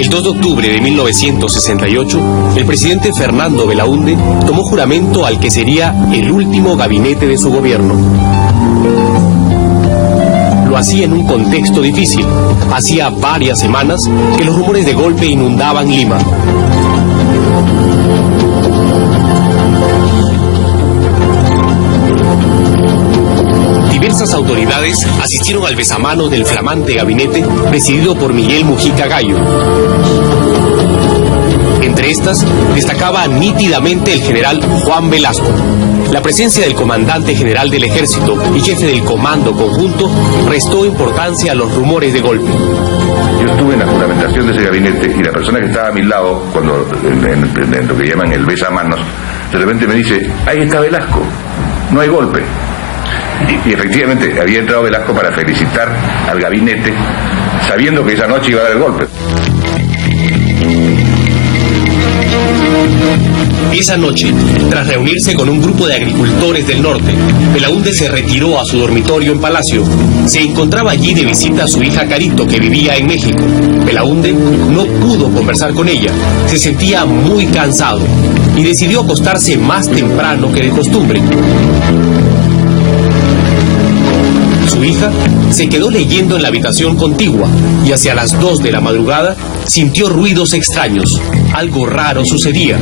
El 2 de octubre de 1968, el presidente Fernando Belaúnde tomó juramento al que sería el último gabinete de su gobierno. Lo hacía en un contexto difícil. Hacía varias semanas que los rumores de golpe inundaban Lima. Diversas autoridades asistieron al besamanos del flamante gabinete presidido por Miguel Mujica Gallo. Entre estas, destacaba nítidamente el general Juan Velasco. La presencia del comandante general del ejército y jefe del comando conjunto restó importancia a los rumores de golpe. Yo estuve en la juramentación de ese gabinete y la persona que estaba a mi lado, cuando en lo que llaman el besamanos, de repente me dice, ahí está Velasco, no hay golpe. Y efectivamente había entrado Velasco para felicitar al gabinete, sabiendo que esa noche iba a dar el golpe. Esa noche, tras reunirse con un grupo de agricultores del norte, Belaúnde se retiró a su dormitorio en Palacio. Se encontraba allí de visita a su hija Carito, que vivía en México. Belaúnde no pudo conversar con ella, se sentía muy cansado y decidió acostarse más temprano que de costumbre. Su hija se quedó leyendo en la habitación contigua y hacia las 2 de la madrugada sintió ruidos extraños. Algo raro sucedía.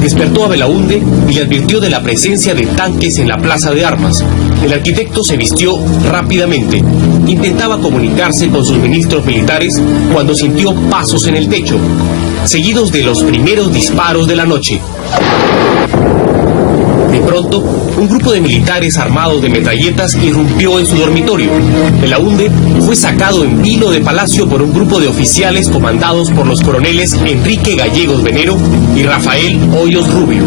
Despertó a Belaúnde y le advirtió de la presencia de tanques en la plaza de armas. El arquitecto se vistió rápidamente. Intentaba comunicarse con sus ministros militares cuando sintió pasos en el techo, seguidos de los primeros disparos de la noche. De pronto, un grupo de militares armados de metralletas irrumpió en su dormitorio. Belaúnde fue sacado en vilo de Palacio por un grupo de oficiales comandados por los coroneles Enrique Gallegos Venero y Rafael Hoyos Rubio.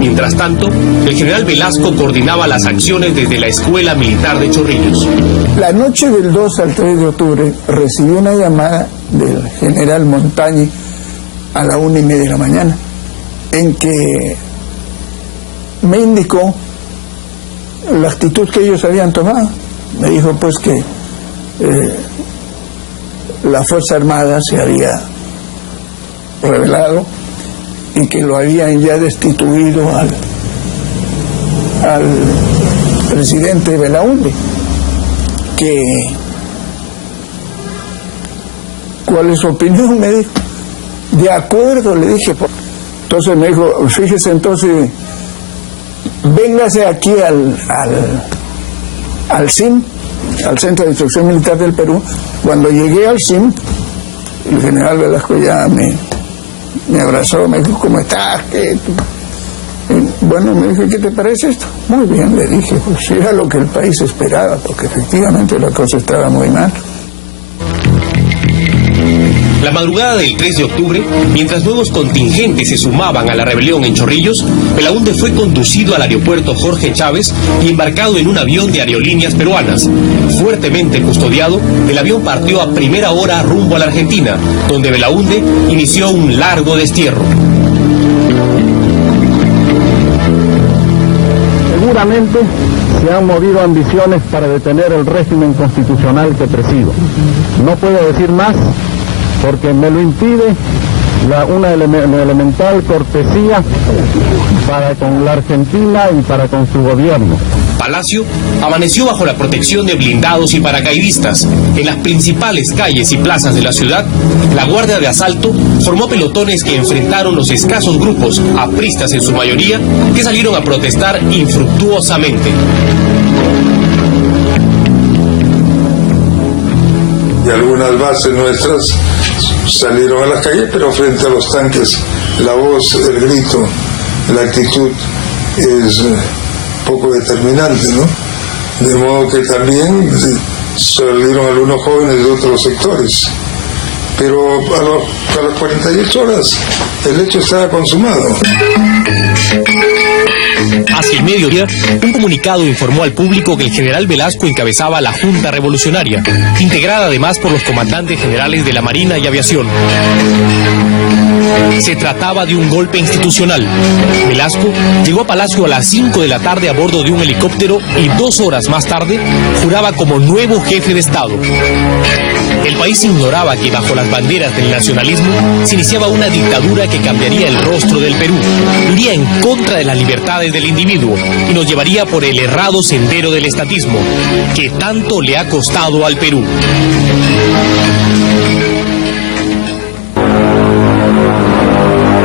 Mientras tanto, el general Velasco coordinaba las acciones desde la Escuela Militar de Chorrillos. La noche del 2 al 3 de octubre recibí una llamada del general Montañi a la 1:30 de la mañana, en que me indicó la actitud que ellos habían tomado. Me dijo pues que la Fuerza Armada se había rebelado y que lo habían ya destituido al presidente Belaúnde. Que ¿cuál es su opinión? Me dijo. De acuerdo, le dije. Entonces me dijo, fíjese, entonces véngase aquí al CIM, al Centro de Instrucción Militar del Perú. Cuando llegué al CIM, el general Velasco ya me abrazó, me dijo, ¿cómo estás? Bueno, me dijo, ¿qué te parece esto? Muy bien, le dije, pues era lo que el país esperaba, porque efectivamente la cosa estaba muy mal. La madrugada del 3 de octubre, mientras nuevos contingentes se sumaban a la rebelión en Chorrillos, Belaúnde fue conducido al aeropuerto Jorge Chávez y embarcado en un avión de aerolíneas peruanas. Fuertemente custodiado, el avión partió a primera hora rumbo a la Argentina, donde Belaúnde inició un largo destierro. Seguramente se han movido ambiciones para detener el régimen constitucional que presido. No puedo decir más, porque me lo impide una elemental cortesía para con la Argentina y para con su gobierno. Palacio amaneció bajo la protección de blindados y paracaidistas. En las principales calles y plazas de la ciudad, la Guardia de Asalto formó pelotones que enfrentaron los escasos grupos, apristas en su mayoría, que salieron a protestar infructuosamente. Y algunas bases nuestras salieron a las calles, pero frente a los tanques la voz, el grito, la actitud es poco determinante, ¿no? De modo que también salieron algunos jóvenes de otros sectores, pero a las 48 horas el hecho estaba consumado. Hacia el mediodía, un comunicado informó al público que el general Velasco encabezaba la Junta Revolucionaria, integrada además por los comandantes generales de la Marina y Aviación. Se trataba de un golpe institucional. Velasco llegó a Palacio a las 5 de la tarde a bordo de un helicóptero y 2 horas más tarde juraba como nuevo jefe de Estado. El país ignoraba que bajo las banderas del nacionalismo se iniciaba una dictadura que cambiaría el rostro del Perú, iría en contra de las libertades del individuo y nos llevaría por el errado sendero del estatismo, que tanto le ha costado al Perú.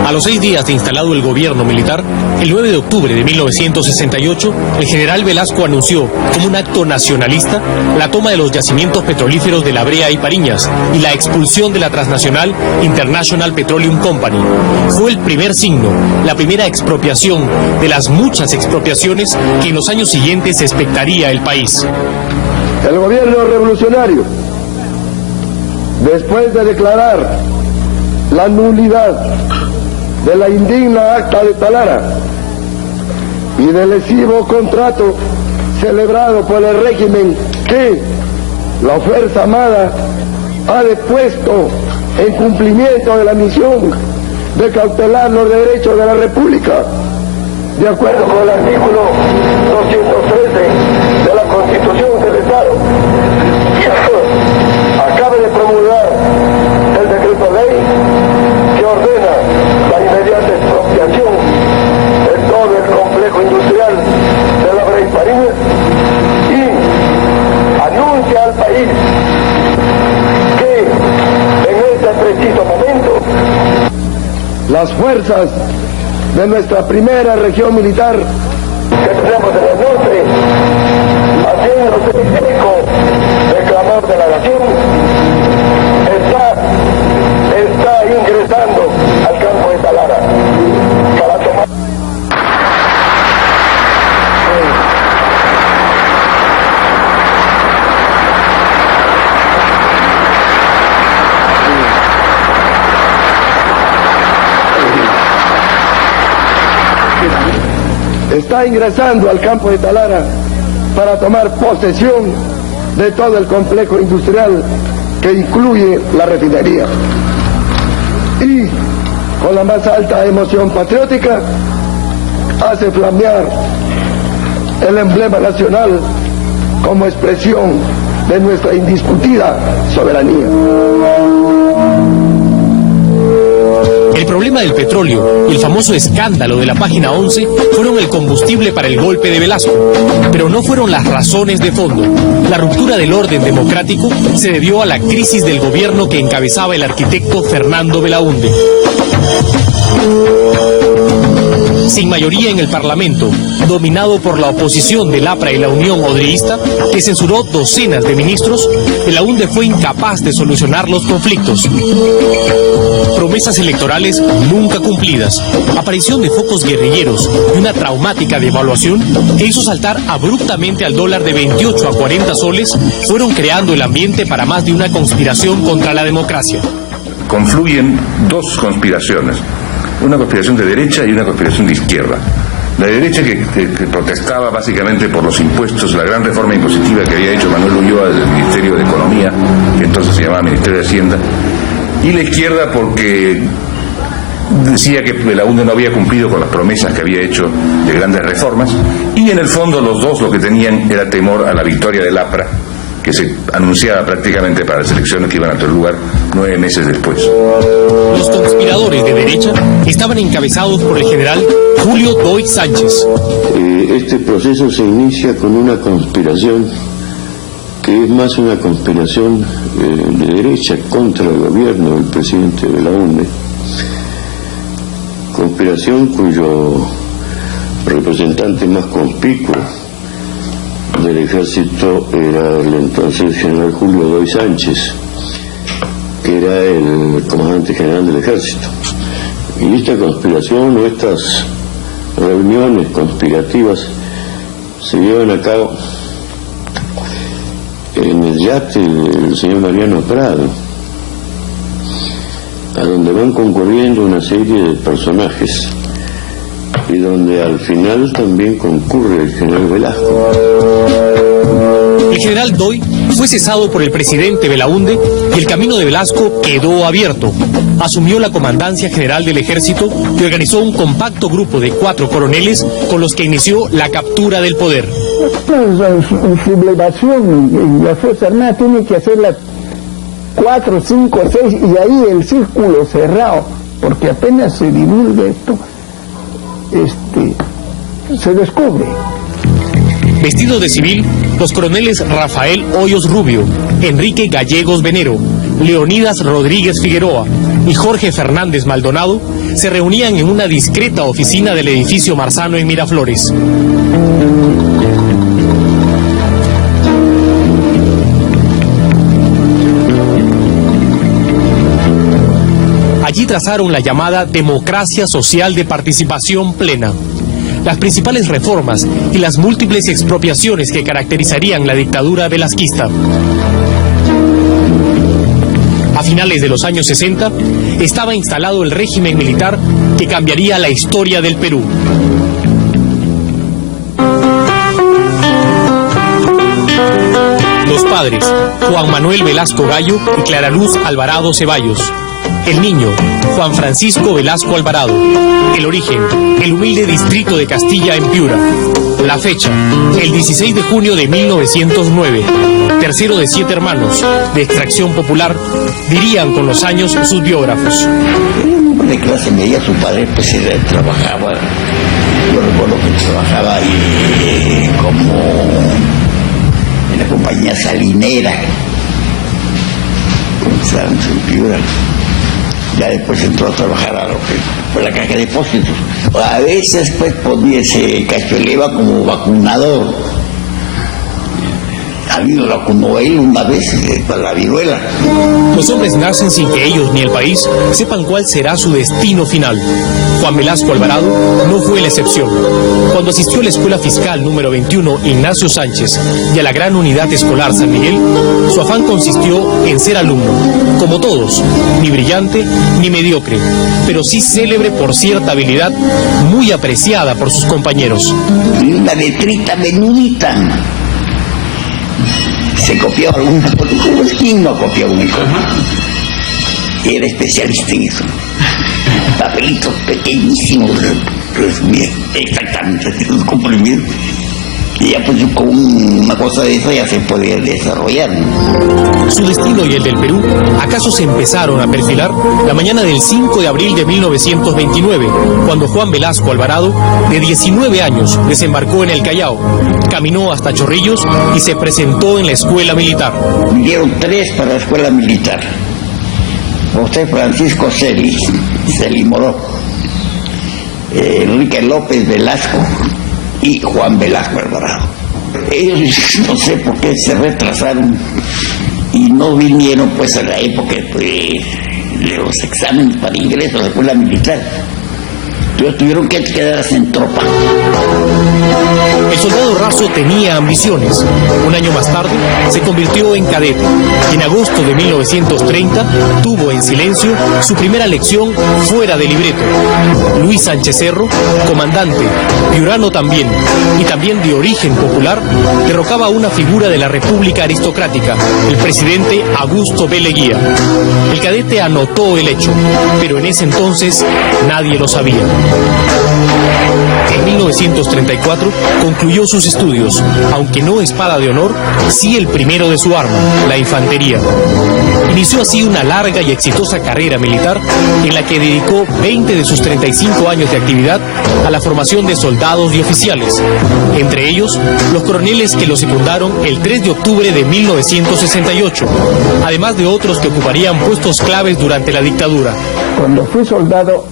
A los 6 días de instalado el gobierno militar, el 9 de octubre de 1968, el general Velasco anunció, como un acto nacionalista, la toma de los yacimientos petrolíferos de La Brea y Pariñas y la expulsión de la transnacional International Petroleum Company. Fue el primer signo, la primera expropiación de las muchas expropiaciones que en los años siguientes expectaría el país. El gobierno revolucionario, después de declarar la nulidad de la indigna Acta de Talara y del lesivo contrato celebrado por el régimen que la Fuerza Armada ha depuesto en cumplimiento de la misión de cautelar los derechos de la República, de acuerdo con el artículo 213 de la Constitución del Estado, acabe de promulgar el decreto ley que ordena la inmediata expropiación de todo el complejo industrial de La Brea y Pariñas y anuncia al país que en este preciso momento las fuerzas de nuestra primera región militar que tenemos en el norte, haciéndose eco del clamor de la nación, está ingresando al campo de Talara para tomar. Está ingresando al campo de Talara para tomar posesión de todo el complejo industrial que incluye la refinería. Y con la más alta emoción patriótica hace flamear el emblema nacional como expresión de nuestra indiscutida soberanía. El problema del petróleo y el famoso escándalo de la página 11 fueron el combustible para el golpe de Velasco, pero no fueron las razones de fondo. La ruptura del orden democrático se debió a la crisis del gobierno que encabezaba el arquitecto Fernando Belaúnde. Sin mayoría en el Parlamento, dominado por la oposición del APRA y la Unión Odrioísta, que censuró docenas de ministros, Belaúnde fue incapaz de solucionar los conflictos. Promesas electorales nunca cumplidas, aparición de focos guerrilleros y una traumática devaluación que hizo saltar abruptamente al dólar de 28 a 40 soles fueron creando el ambiente para más de una conspiración contra la democracia. Confluyen dos conspiraciones, una conspiración de derecha y una conspiración de izquierda. La derecha que protestaba básicamente por los impuestos, la gran reforma impositiva que había hecho Manuel Ulloa del Ministerio de Economía, que entonces se llamaba Ministerio de Hacienda, y la izquierda porque decía que Belaúnde no había cumplido con las promesas que había hecho de grandes reformas, y en el fondo los dos lo que tenían era temor a la victoria del APRA, que se anunciaba prácticamente para las elecciones que iban a tener lugar 9 meses después. Los conspiradores de derecha estaban encabezados por el general Julio Doig Sánchez. Este proceso se inicia con una conspiración que es más una conspiración de derecha contra el gobierno del presidente Belaúnde, conspiración cuyo representante más conspicuo del ejército era el entonces general Julio Doig Sánchez, que era el comandante general del ejército. Y esta conspiración o estas reuniones conspirativas se llevan a cabo en el yate del señor Mariano Prado, a donde van concurriendo una serie de personajes y donde al final también concurre el general Velasco. El general Doig Fue cesado por el presidente Belaúnde y el camino de Velasco quedó abierto. Asumió la comandancia general del ejército y organizó un compacto grupo de 4 coroneles con los que inició la captura del poder. Su sublevación y la Fuerza Armada tiene que hacerla 4, 5, 6 y ahí el círculo cerrado, porque apenas se divulga esto, se descubre. Vestidos de civil, los coroneles Rafael Hoyos Rubio, Enrique Gallegos Venero, Leonidas Rodríguez Figueroa y Jorge Fernández Maldonado se reunían en una discreta oficina del edificio Marzano en Miraflores. Allí trazaron la llamada democracia social de participación plena. Las principales reformas y las múltiples expropiaciones que caracterizarían la dictadura velasquista. A finales de los años 60, estaba instalado el régimen militar que cambiaría la historia del Perú. Los padres, Juan Manuel Velasco Gallo y Clara Luz Alvarado Ceballos. El niño, Juan Francisco Velasco Alvarado. El origen, el humilde distrito de Castilla en Piura. La fecha, el 16 de junio de 1909. Tercero de 7 hermanos, de extracción popular, dirían con los años sus biógrafos. Un hombre de clase media, su padre pues trabajaba, yo recuerdo que trabajaba como en la compañía salinera, en Piura. Ya después entró a trabajar a lo que fue la caja de depósitos. A veces pues se cachueleba como vacunador. A mí lo vacunó él una vez para la viruela. Los hombres nacen sin que ellos ni el país sepan cuál será su destino final. Juan Velasco Alvarado no fue la excepción. Cuando asistió a la Escuela Fiscal número 21 Ignacio Sánchez y a la Gran Unidad Escolar San Miguel, su afán consistió en ser alumno, como todos, ni brillante ni mediocre, pero sí célebre por cierta habilidad muy apreciada por sus compañeros. Y una letrita menudita. Se copiaba alguna cosa. ¿Quién no copiaba una cosa? Era especialista en eso. Papelitos pequeñísimos, resumía exactamente los comprimidos. Y ya pues con una cosa de esa ya se podía desarrollar. Su destino y el del Perú acaso se empezaron a perfilar la mañana del 5 de abril de 1929, cuando Juan Velasco Alvarado, de 19 años, desembarcó en el Callao, caminó hasta Chorrillos y se presentó en la escuela militar. Vinieron 3 para la escuela militar. José Francisco Celi Moró, Enrique López Velasco y Juan Velasco Alvarado. Ellos no sé por qué se retrasaron y no vinieron pues a la época de los exámenes para ingreso a la escuela militar. Entonces tuvieron que quedarse en tropa. El soldado raso tenía ambiciones. Un año más tarde se convirtió en cadete. En agosto de 1930 tuvo en silencio su primera lección fuera de libreto. Luis Sánchez Cerro, comandante, piurano también, y también de origen popular, derrocaba a una figura de la República aristocrática, el presidente Augusto B. Leguía. El cadete anotó el hecho, pero en ese entonces nadie lo sabía. En 1934 concluyó sus estudios, aunque no espada de honor, sí el primero de su arma, la infantería. Inició así una larga y exitosa carrera militar en la que dedicó 20 de sus 35 años de actividad a la formación de soldados y oficiales, entre ellos los coroneles que lo secundaron el 3 de octubre de 1968, además de otros que ocuparían puestos claves durante la dictadura. Cuando fui soldado,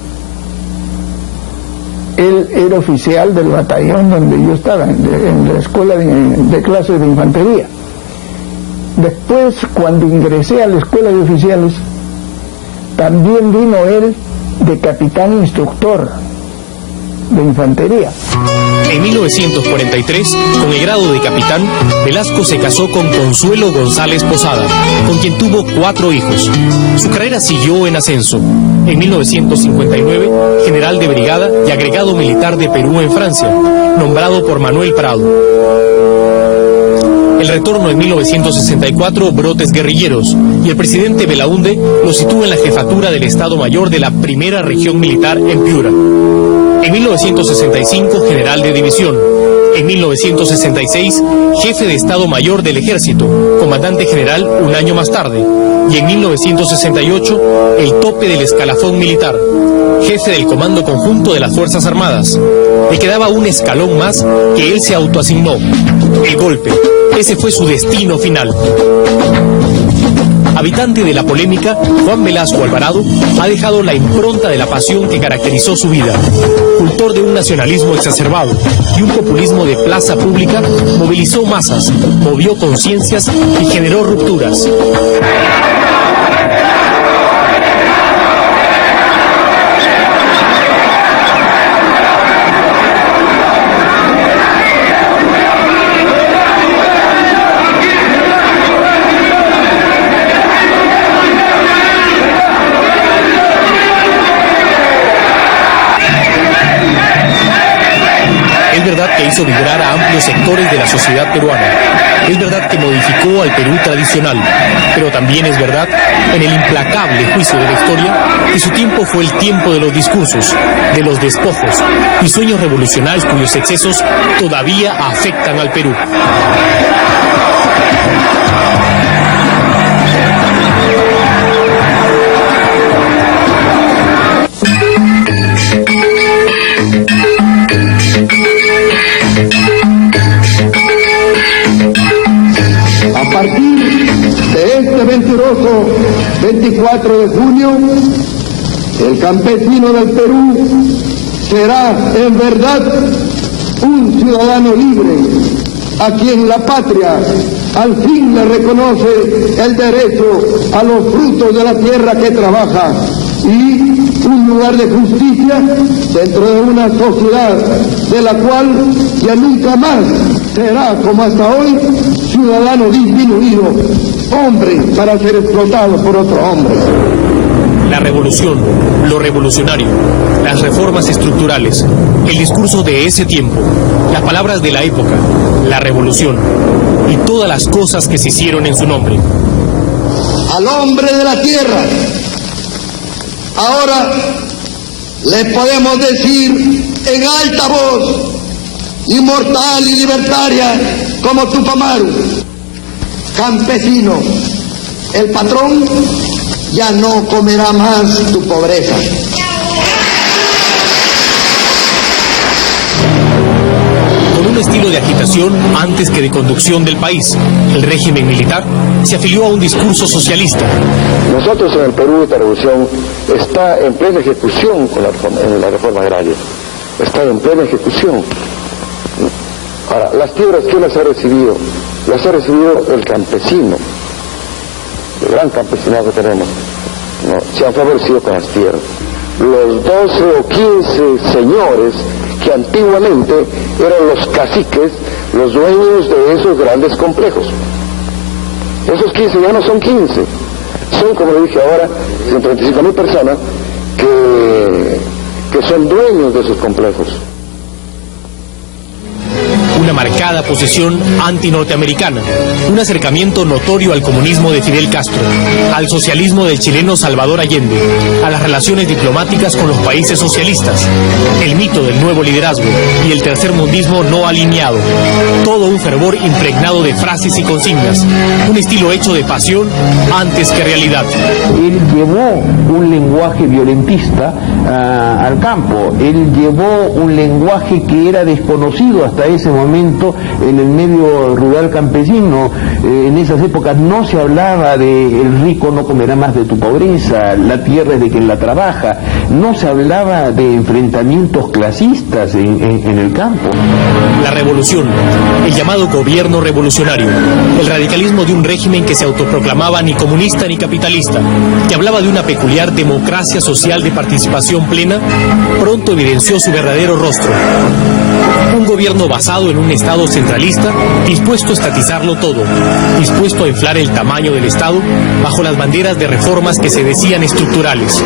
él era oficial del batallón donde yo estaba, en la escuela de clases de infantería. Después, cuando ingresé a la escuela de oficiales, también vino él de capitán instructor de infantería. En 1943, con el grado de capitán, Velasco se casó con Consuelo González Posada, con quien tuvo 4 hijos. Su carrera siguió en ascenso. En 1959, general de brigada y agregado militar de Perú en Francia, nombrado por Manuel Prado. El retorno en 1964, brotes guerrilleros, y el presidente Belaúnde lo sitúa en la jefatura del Estado Mayor de la Primera Región Militar en Piura. En 1965, general de división. En 1966, jefe de Estado Mayor del Ejército, comandante general un año más tarde. Y en 1968, el tope del escalafón militar, jefe del Comando Conjunto de las Fuerzas Armadas. Le quedaba un escalón más que él se autoasignó, el golpe. Ese fue su destino final. Habitante de la polémica, Juan Velasco Alvarado ha dejado la impronta de la pasión que caracterizó su vida. Cultor de un nacionalismo exacerbado y un populismo de plaza pública, movilizó masas, movió conciencias y generó rupturas. Hizo vibrar a amplios sectores de la sociedad peruana. Es verdad que modificó al Perú tradicional, pero también es verdad, en el implacable juicio de la historia, que su tiempo fue el tiempo de los discursos, de los despojos y sueños revolucionarios cuyos excesos todavía afectan al Perú. A partir de este venturoso 24 de junio, el campesino del Perú será en verdad un ciudadano libre, a quien la patria al fin le reconoce el derecho a los frutos de la tierra que trabaja y un lugar de justicia dentro de una sociedad de la cual ya nunca más será, como hasta hoy, ciudadano disminuido, hombre para ser explotado por otro hombre. La revolución, lo revolucionario, las reformas estructurales, el discurso de ese tiempo, las palabras de la época, la revolución y todas las cosas que se hicieron en su nombre. Al hombre de la tierra, ahora le podemos decir en alta voz, inmortal y libertaria como Tupamaru: campesino, el patrón ya no comerá más tu pobreza. Con un estilo de agitación antes que de conducción del país, el régimen militar se afilió a un discurso socialista. Nosotros en el Perú, esta revolución está en plena ejecución con la reforma agraria. Está en plena ejecución. Ahora, las tierras, ¿quién las ha recibido? Las ha recibido el campesino, el gran campesinado que tenemos. No, se han favorecido con las tierras. Los 12 o 15 señores que antiguamente eran los caciques, los dueños de esos grandes complejos. Esos 15 ya no son 15, son, como le dije ahora, 135.000 personas que son dueños de esos complejos. Una marcada posición anti-norteamericana, un acercamiento notorio al comunismo de Fidel Castro, al socialismo del chileno Salvador Allende, a las relaciones diplomáticas con los países socialistas, el mito del nuevo liderazgo y el tercermundismo no alineado, todo un fervor impregnado de frases y consignas, un estilo hecho de pasión antes que realidad. Él llevó un lenguaje violentista al campo, él llevó un lenguaje que era desconocido hasta ese momento en el medio rural campesino. En esas épocas no se hablaba de el rico no comerá más de tu pobreza, la tierra es de quien la trabaja, no se hablaba de enfrentamientos clasistas en el campo. La revolución, el llamado gobierno revolucionario, el radicalismo de un régimen que se autoproclamaba ni comunista ni capitalista, que hablaba de una peculiar democracia social de participación plena, pronto evidenció su verdadero rostro. Un gobierno basado en un Estado centralista, dispuesto a estatizarlo todo, dispuesto a inflar el tamaño del Estado bajo las banderas de reformas que se decían estructurales.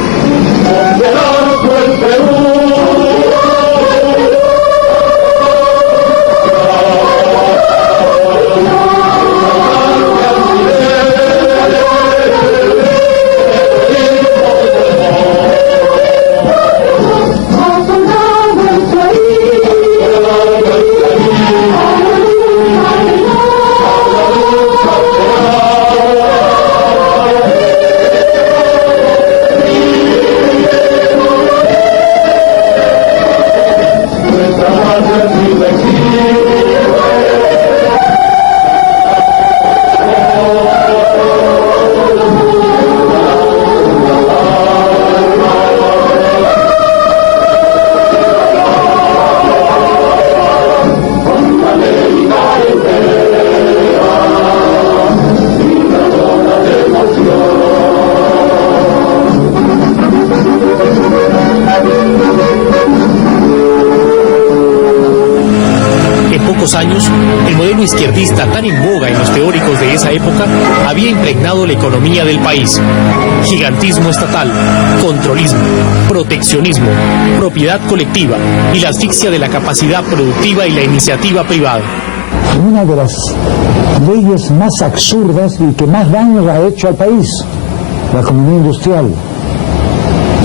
izquierdista tan en boga en los teóricos de esa época había impregnado la economía del país. Gigantismo estatal, controlismo, proteccionismo, propiedad colectiva y la asfixia de la capacidad productiva y la iniciativa privada. Una de las leyes más absurdas y que más daño ha hecho al país, la economía industrial.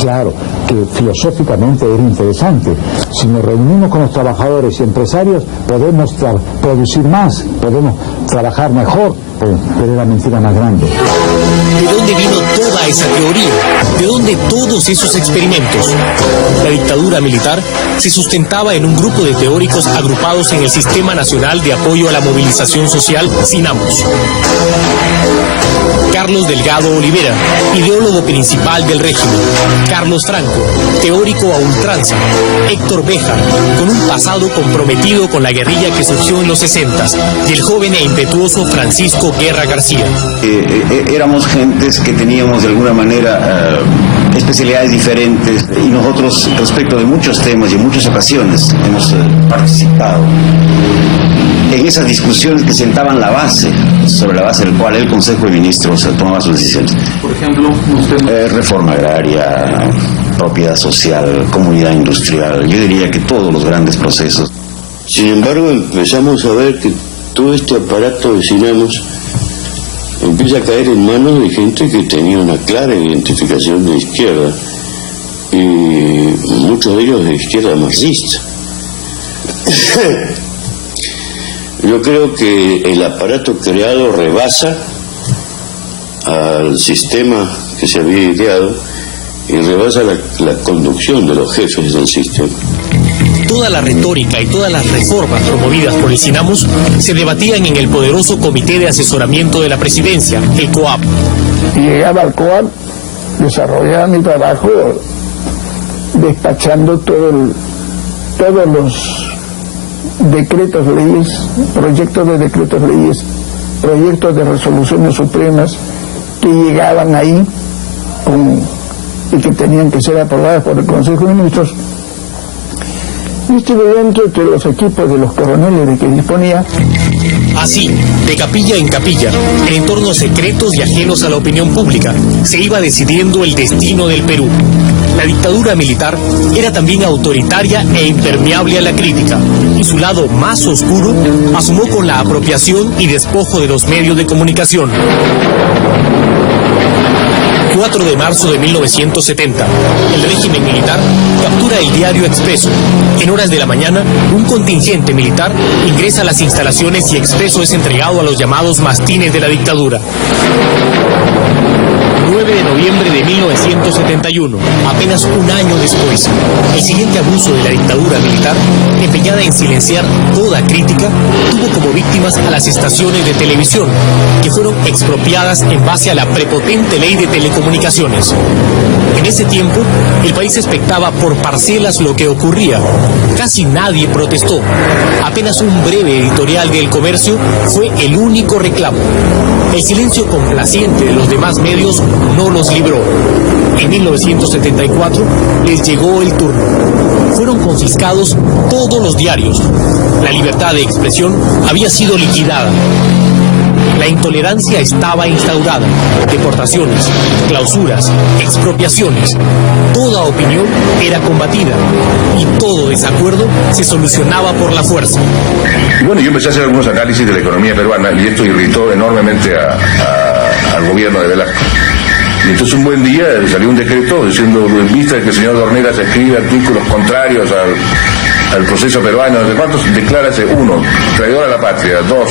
Claro, que filosóficamente era interesante. Si nos reunimos con los trabajadores y empresarios, podemos producir más, podemos trabajar mejor, pero era mentira más grande. ¿De dónde vino toda esa teoría? ¿De dónde todos esos experimentos? La dictadura militar se sustentaba en un grupo de teóricos agrupados en el Sistema Nacional de Apoyo a la Movilización Social, SINAMOS. Carlos Delgado Olivera, ideólogo principal del régimen. Carlos Franco, teórico a ultranza. Héctor Béjar, con un pasado comprometido con la guerrilla que surgió en los 60s. Y el joven e impetuoso Francisco Guerra García. Éramos gentes que teníamos de alguna manera especialidades diferentes y nosotros respecto de muchos temas y en muchas ocasiones hemos participado en esas discusiones que sentaban la base, sobre la base del cual el Consejo de Ministros tomaba sus decisiones. Por ejemplo, reforma agraria, propiedad social, comunidad industrial, yo diría que todos los grandes procesos. Sin embargo, empezamos a ver que todo este aparato de SINAMOS empieza a caer en manos de gente que tenía una clara identificación de izquierda, y muchos de ellos de izquierda marxista. Yo creo que el aparato creado rebasa al sistema que se había ideado y rebasa la conducción de los jefes del sistema. Toda la retórica y todas las reformas promovidas por el SINAMOS se debatían en el poderoso Comité de Asesoramiento de la Presidencia, el COAP. Y llegaba al COAP, desarrollaba mi trabajo despachando todos los decretos leyes, proyectos de decretos leyes, proyectos de resoluciones supremas que llegaban ahí y que tenían que ser aprobadas por el Consejo de Ministros. Y estuve dentro de los equipos de los coroneles de que disponía. Así, de capilla en capilla, en entornos secretos y ajenos a la opinión pública, se iba decidiendo el destino del Perú. La dictadura militar era también autoritaria e impermeable a la crítica, y su lado más oscuro asomó con la apropiación y despojo de los medios de comunicación. 4 de marzo de 1970, el régimen militar captura el diario Expreso. En horas de la mañana, un contingente militar ingresa a las instalaciones y Expreso es entregado a los llamados mastines de la dictadura. 9 de noviembre de 1971, apenas un año después, el siguiente abuso de la dictadura militar, empeñada en silenciar toda crítica, tuvo como víctimas a las estaciones de televisión, que fueron expropiadas en base a la prepotente ley de telecomunicaciones. En ese tiempo, el país expectaba por parcelas lo que ocurría. Casi nadie protestó. Apenas un breve editorial del Comercio fue el único reclamo. El silencio complaciente de los demás medios no los libró. En 1974 les llegó el turno. Fueron confiscados todos los diarios. La libertad de expresión había sido liquidada. La intolerancia estaba instaurada. Deportaciones, clausuras, expropiaciones. Toda opinión era combatida y todo desacuerdo se solucionaba por la fuerza. Y bueno, yo empecé a hacer algunos análisis de la economía peruana y esto irritó enormemente al gobierno de Velasco. Y entonces un buen día salió un decreto diciendo, en vista de que el señor Dornelas escribe artículos contrarios al proceso peruano, ¿de cuántos? Declárase: 1, traidor a la patria; 2,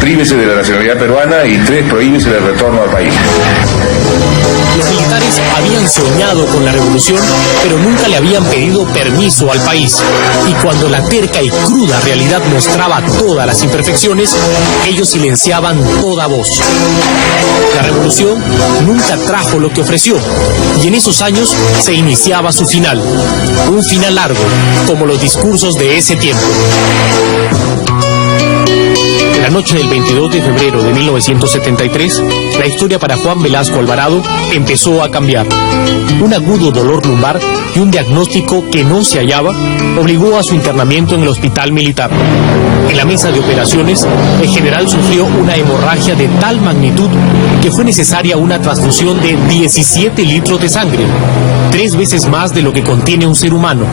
prívese de la nacionalidad peruana; y 3, prohíbese el retorno al país. Los militares habían soñado con la revolución, pero nunca le habían pedido permiso al país. Y cuando la terca y cruda realidad mostraba todas las imperfecciones, ellos silenciaban toda voz. La revolución nunca trajo lo que ofreció, y en esos años se iniciaba su final. Un final largo, como los discursos de ese tiempo. La noche del 22 de febrero de 1973, la historia para Juan Velasco Alvarado empezó a cambiar. Un agudo dolor lumbar y un diagnóstico que no se hallaba obligó a su internamiento en el hospital militar. En la mesa de operaciones, el general sufrió una hemorragia de tal magnitud que fue necesaria una transfusión de 17 litros de sangre, 3 veces más de lo que contiene un ser humano.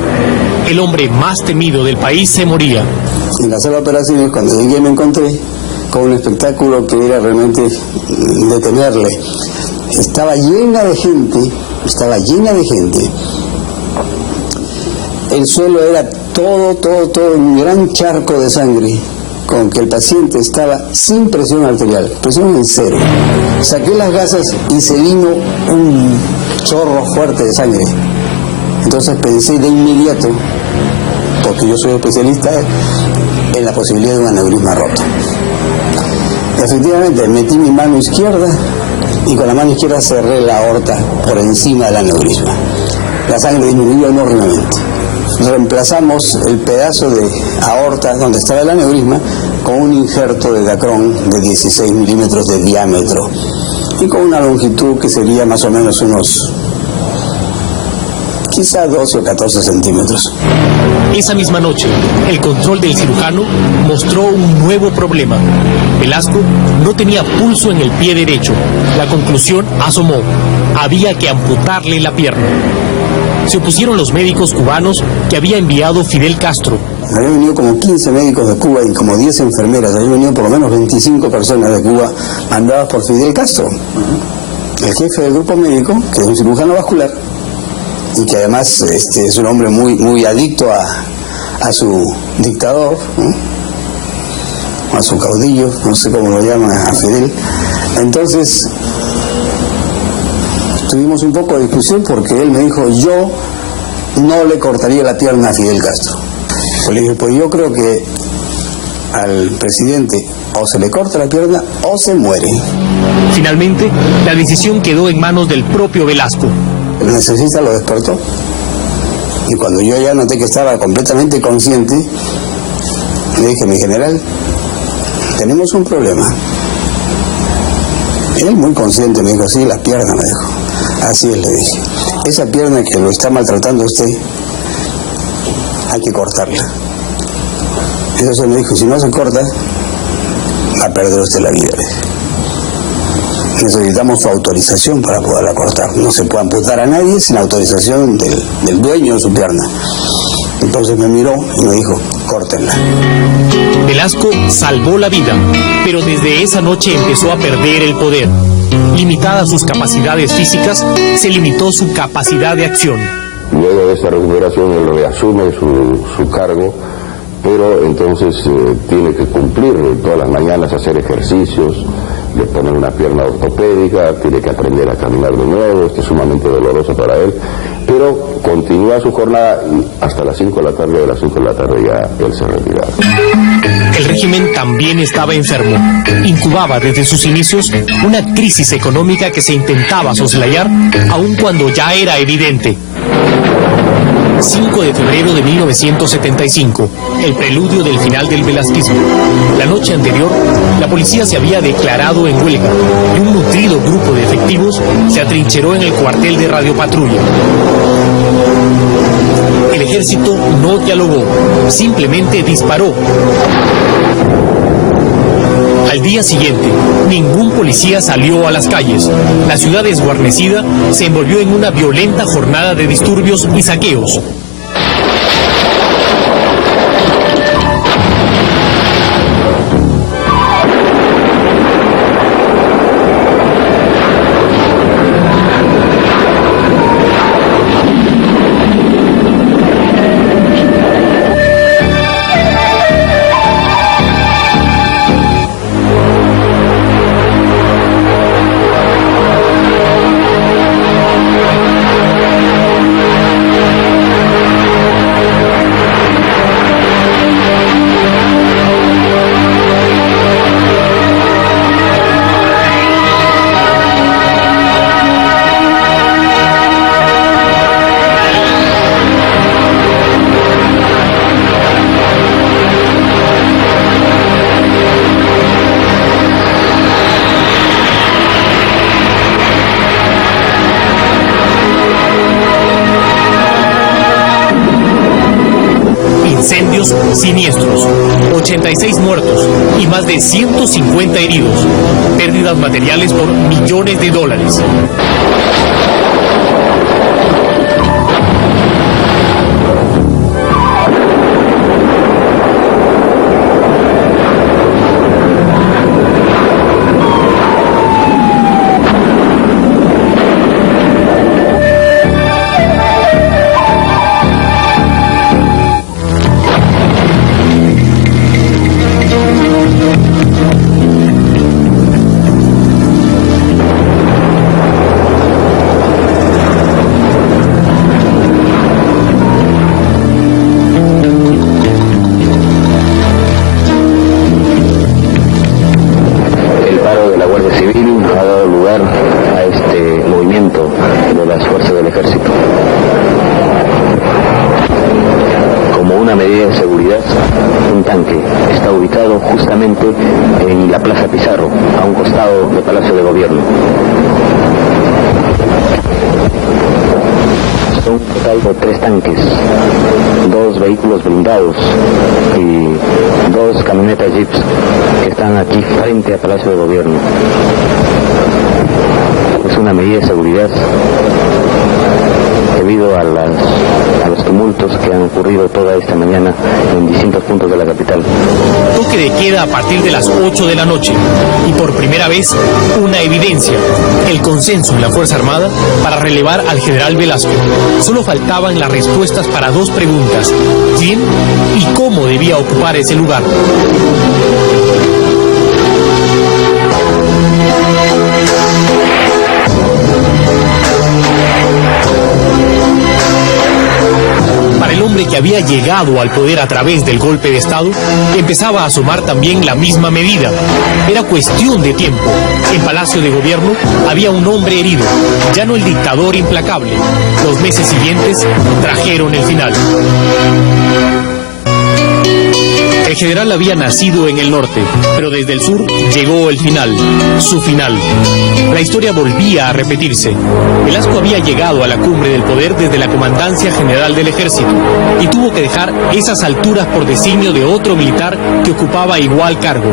El hombre más temido del país se moría. En la sala de operaciones, cuando llegué, me encontré con un espectáculo que era realmente de temerle. Estaba llena de gente. El suelo era todo un gran charco de sangre, con que el paciente estaba sin presión arterial, presión en 0. Saqué las gasas y se vino un chorro fuerte de sangre. Entonces pensé de inmediato, porque yo soy especialista, en la posibilidad de un aneurisma roto. Efectivamente, metí mi mano izquierda y con la mano izquierda cerré la aorta por encima del aneurisma. La sangre disminuyó enormemente. Reemplazamos el pedazo de aorta donde estaba el aneurisma con un injerto de Dacron de 16 milímetros de diámetro y con una longitud que sería más o menos unos quizá 12 o 14 centímetros. Esa misma noche, el control del cirujano mostró un nuevo problema. Velasco no tenía pulso en el pie derecho. La conclusión asomó: había que amputarle la pierna. Se opusieron los médicos cubanos que había enviado Fidel Castro. Habían venido como 15 médicos de Cuba y como 10 enfermeras. Habían venido por lo menos 25 personas de Cuba mandadas por Fidel Castro, el jefe del grupo médico, que es un cirujano vascular y que además es un hombre muy adicto a su dictador, ¿no? A su caudillo, no sé cómo lo llaman a Fidel. Entonces tuvimos un poco de discusión porque él me dijo: yo no le cortaría la pierna a Fidel Castro. Yo le dije: pues yo creo que al presidente o se le corta la pierna o se muere. Finalmente, la decisión quedó en manos del propio Velasco. El anestesista lo despertó y cuando yo ya noté que estaba completamente consciente, le dije: mi general, tenemos un problema. Él muy consciente me dijo: sí, la pierna, me dijo. Así es, le dije. Esa pierna que lo está maltratando a usted, hay que cortarla. Entonces me dijo: si no se corta, va a perder usted la vida. Necesitamos su autorización para poderla cortar. No se puede amputar a nadie sin autorización del dueño de su pierna. Entonces me miró y me dijo: córtenla. Velasco salvó la vida, pero desde esa noche empezó a perder el poder. Limitadas sus capacidades físicas, se limitó su capacidad de acción. Luego de esa recuperación él reasume su cargo, pero entonces tiene que cumplir todas las mañanas, hacer ejercicios, le ponen una pierna ortopédica, tiene que aprender a caminar de nuevo, esto es sumamente doloroso para él, pero continúa su jornada hasta las 5 de la tarde, a las 5 de la tarde ya él se retira. El régimen también estaba enfermo. Incubaba desde sus inicios una crisis económica que se intentaba soslayar, aun cuando ya era evidente. 5 de febrero de 1975, el preludio del final del velasquismo. La noche anterior, la policía se había declarado en huelga y un nutrido grupo de efectivos se atrincheró en el cuartel de radiopatrulla. El ejército no dialogó, simplemente disparó. Al día siguiente, ningún policía salió a las calles. La ciudad desguarnecida se envolvió en una violenta jornada de disturbios y saqueos. Incendios siniestros. 86 muertos y más de 150 heridos, pérdidas materiales por millones de dólares. En la Plaza Pizarro, a un costado del Palacio de Gobierno. Son un total de 3 tanques, 2 vehículos blindados y 2 camionetas jeeps que están aquí frente al Palacio de Gobierno. Es una medida de seguridad debido a los tumultos que han ocurrido toda esta mañana en distintos puntos de la capital. Toque de queda a partir de las 8 de la noche y por primera vez una evidencia, el consenso en la Fuerza Armada para relevar al general Velasco. Solo faltaban las respuestas para 2 preguntas: ¿quién y cómo debía ocupar ese lugar? Que había llegado al poder a través del golpe de Estado, empezaba a asomar también la misma medida. Era cuestión de tiempo. En Palacio de Gobierno había un hombre herido, ya no el dictador implacable. Los meses siguientes trajeron el final. El general había nacido en el norte, pero desde el sur llegó el final, su final. La historia volvía a repetirse. Velasco había llegado a la cumbre del poder desde la Comandancia General del Ejército y tuvo que dejar esas alturas por designio de otro militar que ocupaba igual cargo.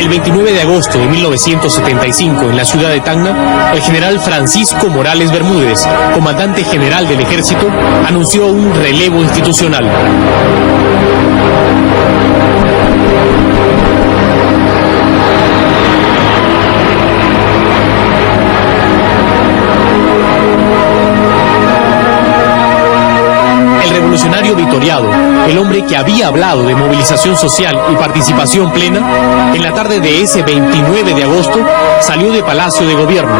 El 29 de agosto de 1975, en la ciudad de Tacna, el general Francisco Morales Bermúdez, comandante general del Ejército, anunció un relevo institucional. Revolucionario vitoriado, el hombre que había hablado de movilización social y participación plena, en la tarde de ese 29 de agosto salió de Palacio de Gobierno,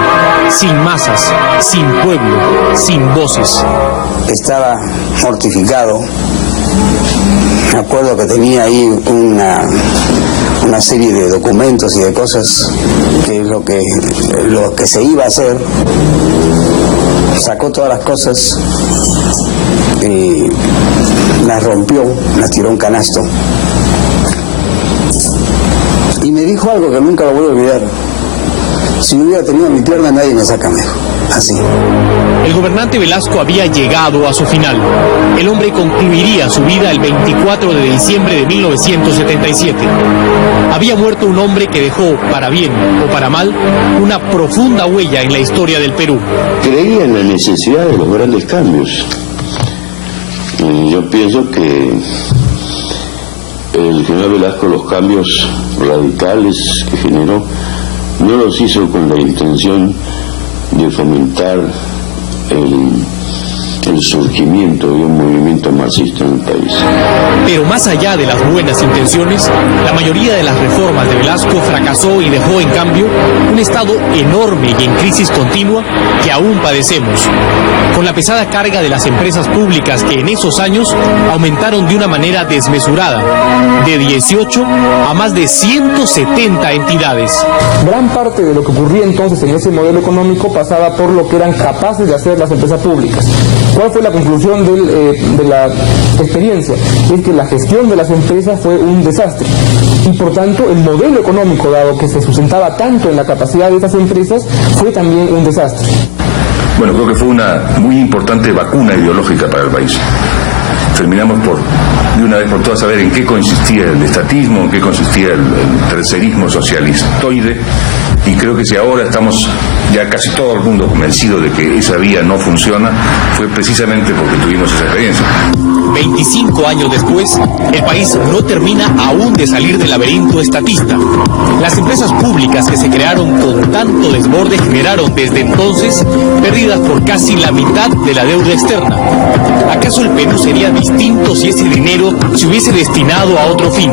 sin masas, sin pueblo, sin voces. Estaba mortificado. Me acuerdo que tenía ahí una serie de documentos y de cosas que lo que se iba a hacer. Sacó todas las cosas y las rompió, las tiró a un canasto y me dijo algo que nunca lo voy a olvidar: si no hubiera tenido mi pierna nadie me saca mejor. Así. El gobernante Velasco había llegado a su final. El hombre concluiría su vida el 24 de diciembre de 1977. Había muerto un hombre que dejó, para bien o para mal, una profunda huella en la historia del Perú. Creía en la necesidad de los grandes cambios. Yo pienso que el general Velasco los cambios radicales que generó no los hizo con la intención de fomentar el surgimiento de un movimiento marxista en el país. Pero más allá de las buenas intenciones, la mayoría de las reformas de Velasco fracasó y dejó en cambio un Estado enorme y en crisis continua que aún padecemos, con la pesada carga de las empresas públicas que en esos años aumentaron de una manera desmesurada, de 18 a más de 170 entidades. Gran parte de lo que ocurría entonces en ese modelo económico pasaba por lo que eran capaces de hacer las empresas públicas. ¿Cuál fue la conclusión de la experiencia? Es que la gestión de las empresas fue un desastre y por tanto el modelo económico, dado que se sustentaba tanto en la capacidad de estas empresas, fue también un desastre. Bueno, creo que fue una muy importante vacuna ideológica para el país. Terminamos por, de una vez por todas, saber en qué consistía el estatismo, en qué consistía el tercerismo socialistoide, y creo que si ahora estamos ya casi todo el mundo convencido de que esa vía no funciona, fue precisamente porque tuvimos esa experiencia. 25 años después, el país no termina aún de salir del laberinto estatista. Las empresas públicas que se crearon con tanto desborde generaron desde entonces pérdidas por casi la mitad de la deuda externa. ¿Acaso el Perú sería distinto si ese dinero se hubiese destinado a otro fin?